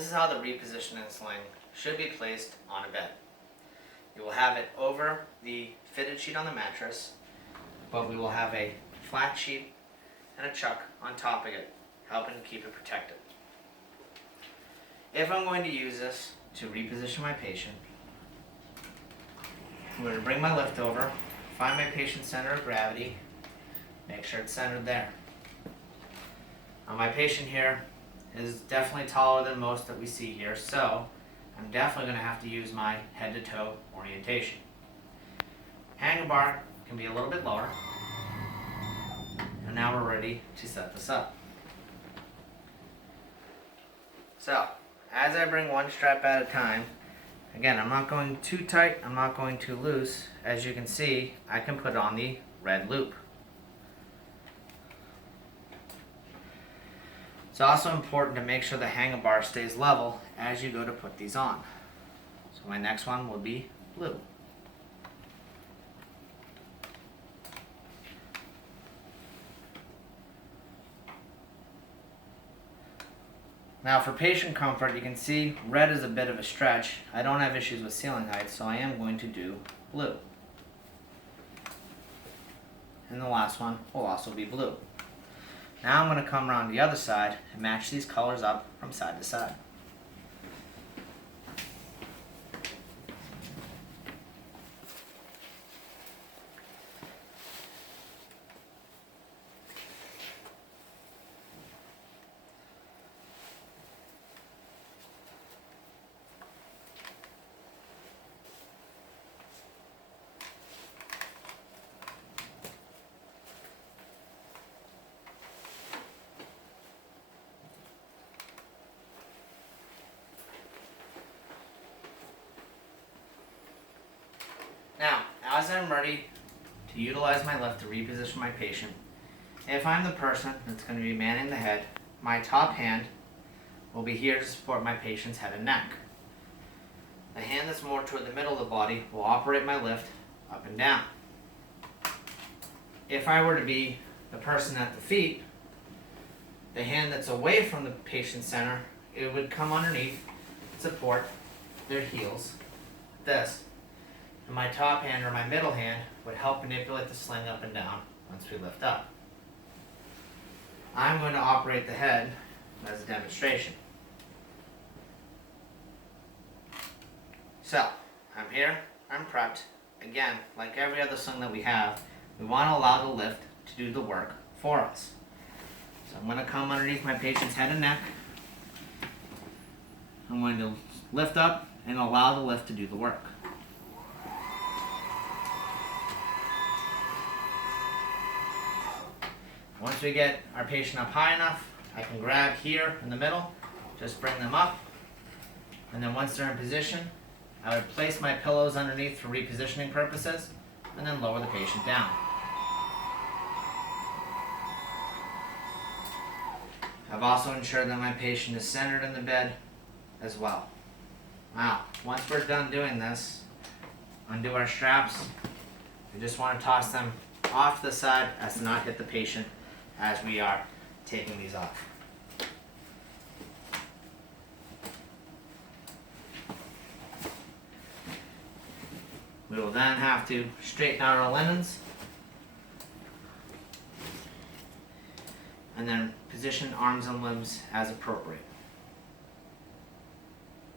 This is how the repositioning sling should be placed on a bed. You will have it over the fitted sheet on the mattress, but we will have a flat sheet and a chuck on top of it, helping to keep it protected. If I'm going to use this to reposition my patient, I'm going to bring my lift over, find my patient's center of gravity, make sure it's centered there. Now my patient here is definitely taller than most that we see here, so I'm definitely going to have to use my head to toe orientation. Handlebar can be a little bit lower. And now we're ready to set this up. So, as I bring one strap at a time, again, I'm not going too tight, I'm not going too loose. As you can see, I can put on the red loop. It's also important to make sure the handlebar stays level as you go to put these on. So my next one will be blue. Now for patient comfort, you can see red is a bit of a stretch. I don't have issues with ceiling height, so I am going to do blue. And the last one will also be blue. Now I'm going to come around the other side and match these colors up from side to side. Now, as I'm ready to utilize my lift to reposition my patient, if I'm the person that's going to be manning the head, my top hand will be here to support my patient's head and neck. The hand that's more toward the middle of the body will operate my lift up and down. If I were to be the person at the feet, the hand that's away from the patient's center, it would come underneath, support their heels, this. And my top hand or my middle hand would help manipulate the sling up and down once we lift up. I'm going to operate the head as a demonstration. So, I'm here, I'm prepped. Again, like every other sling that we have, we want to allow the lift to do the work for us. So I'm going to come underneath my patient's head and neck. I'm going to lift up and allow the lift to do the work. Once we get our patient up high enough, I can grab here in the middle, just bring them up, and then once they're in position, I would place my pillows underneath for repositioning purposes, and then lower the patient down. I've also ensured that my patient is centered in the bed as well. Now, once we're done doing this, undo our straps. We just want to toss them off to the side as to not hit the patient as we are taking these off. We will then have to straighten out our linens and then position arms and limbs as appropriate.